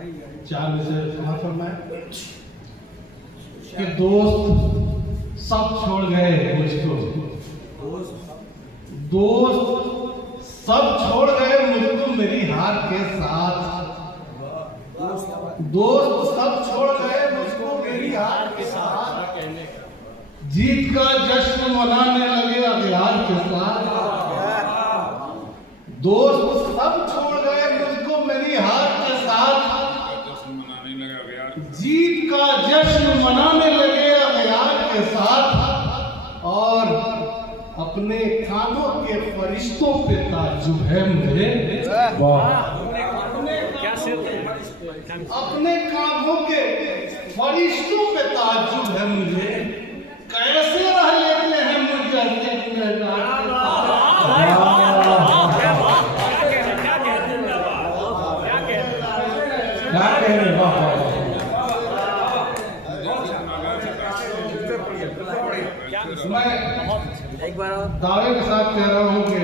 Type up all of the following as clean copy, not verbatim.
4 में से समाप्त फरमाए कि दोस्त सब छोड़ गए मुझको, दोस्त सब छोड़ गए मुझको मेरी हार के साथ, दोस्त सब छोड़ गए मुझको मेरी हार के साथ, जीत का जश्न मनाने लगे अगयार के साथ, दोस्त सब छोड़ गए मुझको मेरी हार के साथ, जीत का जश्न मनाने लगे अगयार के साथ, और अपने कानों के फरिश्तों पे ताज्जुब है मुझे, अपने कानों के फरिश्तों पे ताज्जुब है मुझे, कैसे रह लेते हैं मुझे मैं एक बार दावे के साथ कह रहा हूँ कि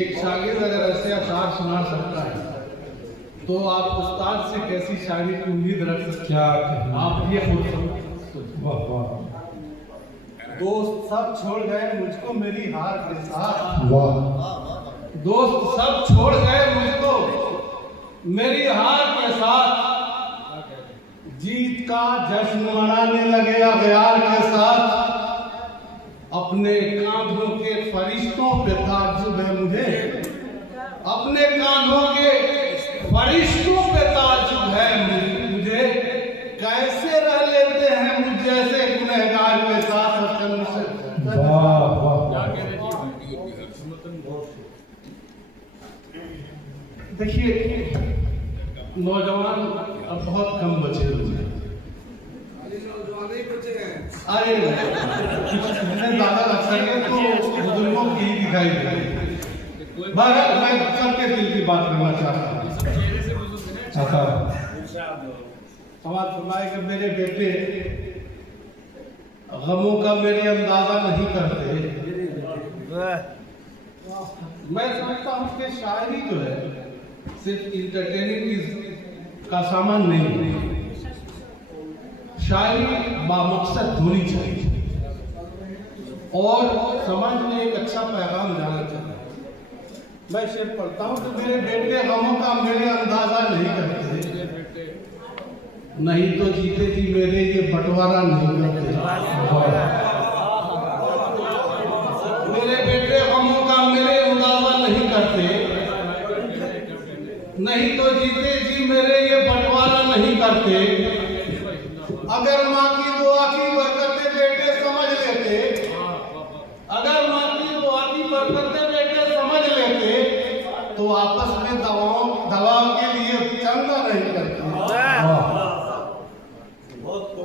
एक शागिर्द अगर ऐसे अशार सुना सकता है तो आप उस्ताद से कैसी शायरी की उम्मीद रख सकते हैं? आप ये खुद समझो। दोस्त सब छोड़ गए मुझको मेरी हार के साथ, दोस्त सब छोड़ गए मुझको मेरी हार के साथ, जीत का जश्न मनाने लगे अगयार के साथ, अपने कांधों के फरिश्तों पे ताज्जुब है मुझे, अपने कांधों के फरिश्तों पे ताज्जुब है मुझे, कैसे रह लेते हैं मुझ जैसे गुनहगार के साथ। देखिए नौजवान अब बहुत कम बचे हुए हैं, अरे ज्यादा अक्सरियत तो बुजुर्गों की ही दिखाई दे रही है। मैं सबके दिल की बात करना चाहता हूँ। समाज फरमाए कि मेरे बेटे गमों का मेरे अंदाजा नहीं करते। मैं समझता हूँ कि शायरी जो है सिर्फ इंटरटेनिंग का सामान नहीं है, शायरी बामकसद होनी चाहिए और समाज में एक अच्छा पैगाम जाना चाहिए। मैं शेर पढ़ता हूँ कि मेरे बेटे गमों का मेरे अंदाजा नहीं करते, नहीं तो जीते जी मेरे ये बंटवारा नहीं करते। मेरे बेटे गमों का मेरे अंदाजा नहीं करते, नहीं तो जीते जी मेरे ये बंटवारा नहीं करते। अगर माँ की दुआ की बरकतें बेटे समझ लेते, अगर माँ की दुआ की बरकतें बेटे समझ लेते तो आपस में दवाओं के लिए चंदा नहीं करते।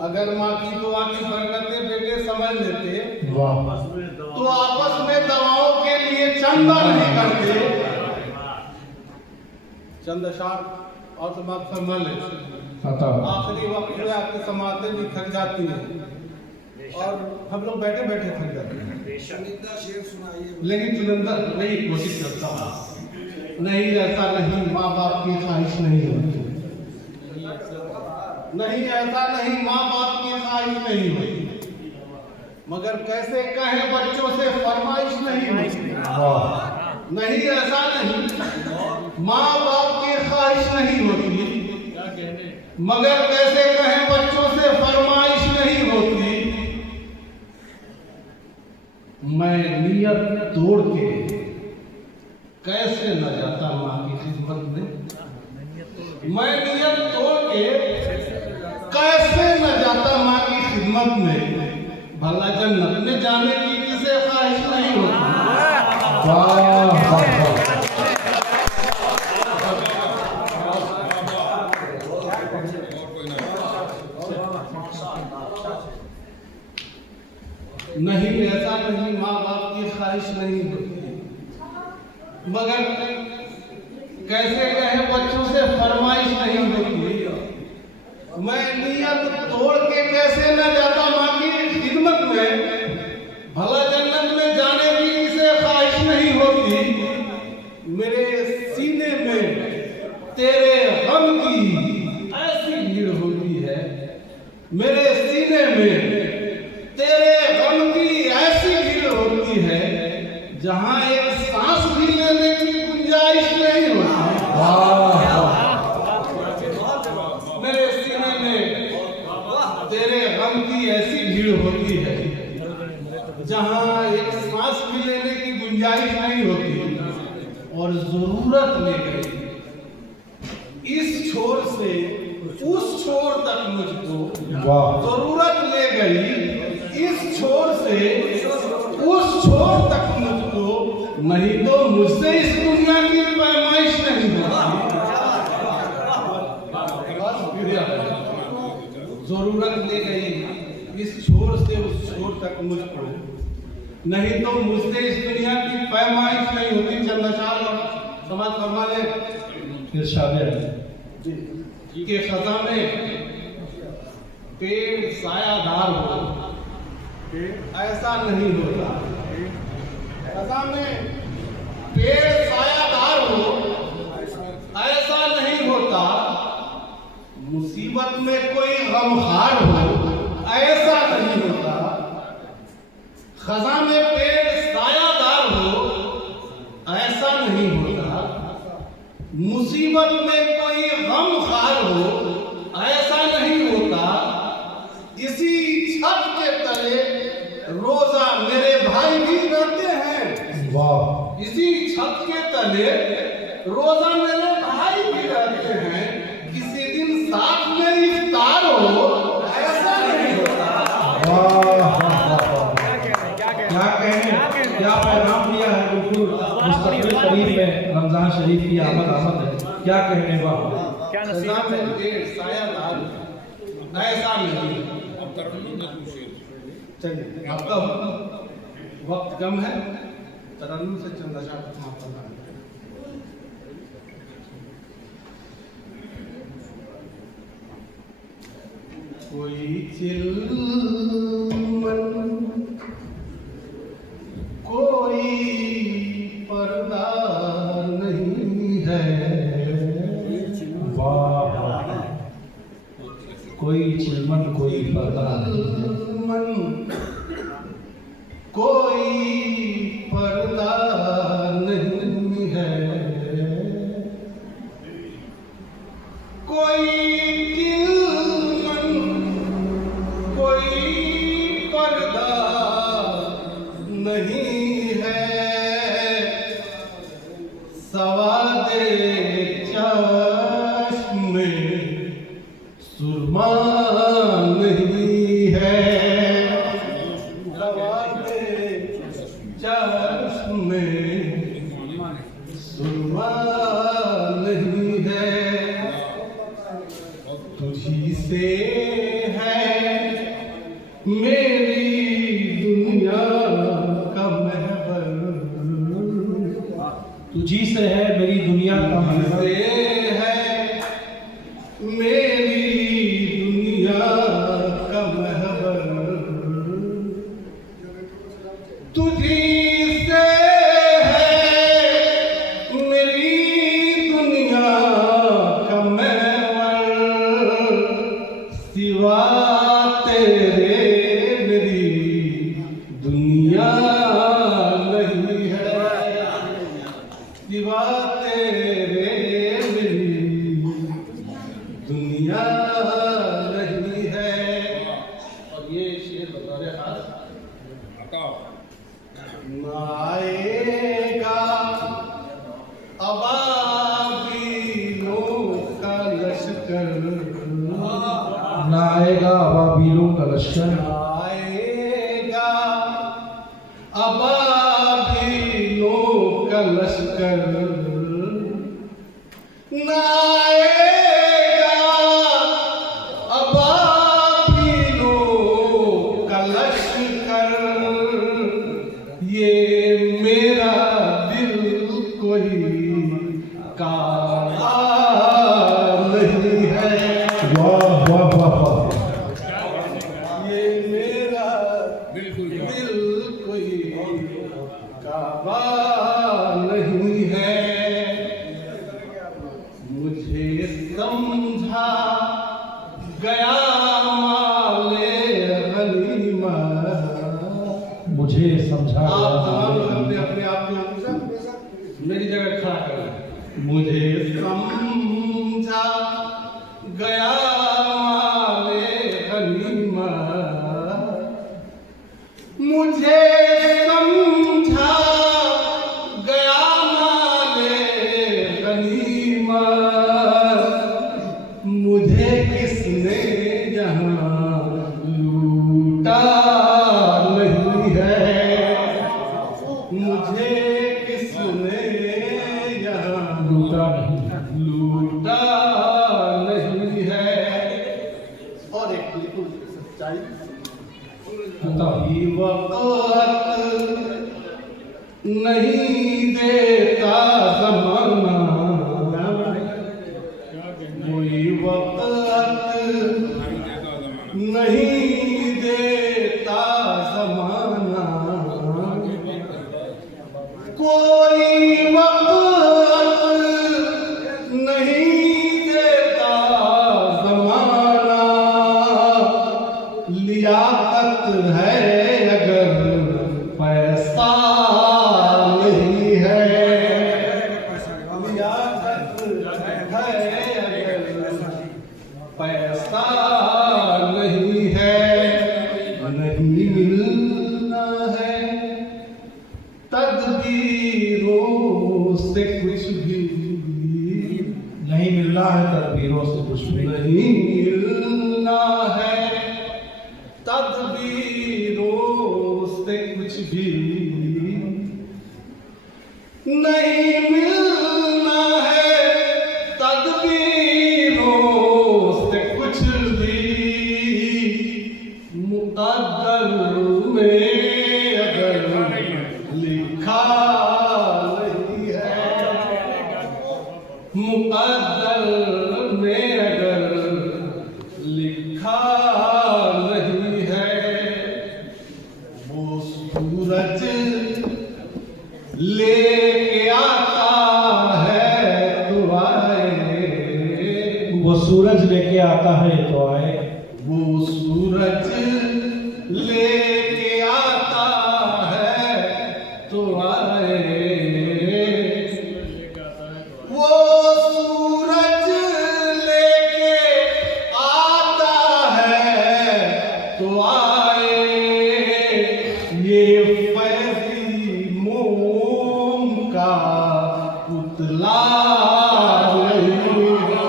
अगर माँ की दुआ की बरकतें बेटे समझ लेते तो आपस में दवाओं के लिए चंदा नहीं करते। चंद अशार और समाप्त फरमा लेते। आखिरी वक्त में आपकी समातें भी थक जाती हैं और हम लोग बैठे बैठे थक जाते हैं, लेकिन चुनिंदा वही कोशिश करता हूँ। नहीं ऐसा नहीं, माँ बाप की ख्वाहिश नहीं होती, नहीं ऐसा नहीं, माँ बाप की ख्वाहिश नहीं होती, मगर कैसे कहें बच्चों से फरमाइश नहीं होती। नहीं ऐसा नहीं, माँ बाप की ख्वाहिश नहीं होती, मगर कैसे कहें बच्चों से फरमाइश नहीं होती। मैं नियत तोड़ के कैसे न जाता माँ की खिदमत में, मैं नियत तोड़ के कैसे न जाता माँ की खिदमत में। भला जन्नत में जाने की किसे ख्वाहिश नहीं होती। नहीं ऐसा नहीं, माँ बाप की ख्वाहिश नहीं होती, मगर कैसे कहे बच्चों से फरमाइश नहीं होती। मैं नियत तोड़ के कैसे न जाता माँ की खिदमत में। भला जन्नत में जाने की किसे ख्वाहिश नहीं होती। मेरे सीने में तेरे गम की मेरे सीने में तेरे गम की ऐसी भीड़ होती है जहां एक सांस भी लेने की गुंजाइश नहीं होती। मेरे सीने में तेरे गम की ऐसी भीड़ होती है जहां एक सांस भी लेने की गुंजाइश नहीं होती। और जरूरत ले गई इस छोर से उस छोर तक मुझको, जरूरत ले गई इस छोर से उस छोर तक मुझको, नहीं तो मुझसे इस दुनिया की पैमाइश नहीं होती। जरूरत ले गई इस छोर से उस छोर तक मुझको, नहीं तो मुझसे इस दुनिया की पैमाइश नहीं होती। चंद्रशाल समाज फरमा ले के खजा में पेड़ सायादार हो, ऐसा नहीं होता। खजा में पेड़ सायादार हो, ऐसा नहीं होता। मुसीबत में कोई गमखार हो, ऐसा नहीं होता। खजा में पेड़ सायादार हो, ऐसा नहीं होता। मुसीबत में कोई गमखार हो, ऐसा नहीं होता। इसी छत के तले रोजा मेरे भाई भी रहते हैं। वाह! इसी छत के तले रोजा मेरे भाई भी रहते हैं। किसी दिन साथ में इफ्तार हो, ऐसा नहीं होता। क्या कहने, क्या पैगाम दिया है। बिल्कुल मुस्तकबिल करीब में रमजान शरीफ की आमद है। क्या कहने वाह, क्या नसीहत है। सायादार ऐसा नहीं। चलिए आपका वक्त कम है, तरन्नुम से चंद्रशाल समाप्त करना है। कोई चिल्मन कोई पर्दा नहीं है। वाह! कोई चिलमन कोई पर्दा नहीं है। कोई पर्दा नहीं है। कोई चिलमन कोई पर्दा नहीं है। सवादे चश्मे सुरमा नहीं है। सवादे चश्मे सुरमा नहीं है। तुझी से है मेरी दुनिया का महबर। तुझी से है मेरी दुनिया का महबर। है मेरी दुनिया का महबर। तुझी से है मेरी दुनिया का महबर। सिवा तेरे मेरी दुनिया नहीं है। सिवा तेरे मेरी दुनिया नहीं है। और ये शेर बता रहे खास आएगा अबाबीलों का लश्कर। आएगा अबाबीलों का लश्कर। आएगा अबाबीलों का लश्कर। आएगा अबाबीलों का लश्कर। ये मेरा दिल कोई काला नहीं है। वाह वाह वाह वाह! ये मेरा दिल कोई काबा नहीं है। मुझे समझा गया गया माले गनीमत, मुझे समझा गया माले गनीमत, मुझे किसने यहाँ लूटा नहीं है, मुझे किसने यहाँ लूटा नहीं है। और एक बिल्कुल सच्चाई, बताओ। वक्त नहीं देता ज़माना, कोई वक्त नहीं देता ज़माना, कोई वक्त नहीं देता ज़माना, लियाकत है अगर पैसा नहीं है, लियाकत है अगर पैसा नहीं है, नहीं मिलना है तदबीरों से कुछ भी, नहीं मिलना है तदबीरों से कुछ भी, नहीं मिलना है तदबीरों से कुछ भी, नहीं मिलना है तदबीरों से कुछ भी, मुक़द्दर में अगर लिखा नहीं है, मुक़द्दर में अगर लिखा नहीं है, वो सूरज लेके आता है तो आए, वो सूरज लेके आता है तो आए, वो सूरज लेके आता है तो आए, वो सूरज लेके आता है तो आए, ये फैज़ी मोम का पुतला नहीं है,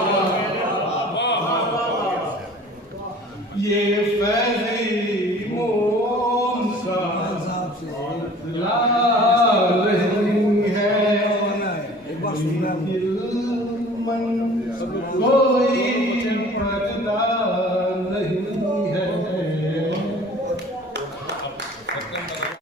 ये फैज़ी मोम का पुतला नहीं है,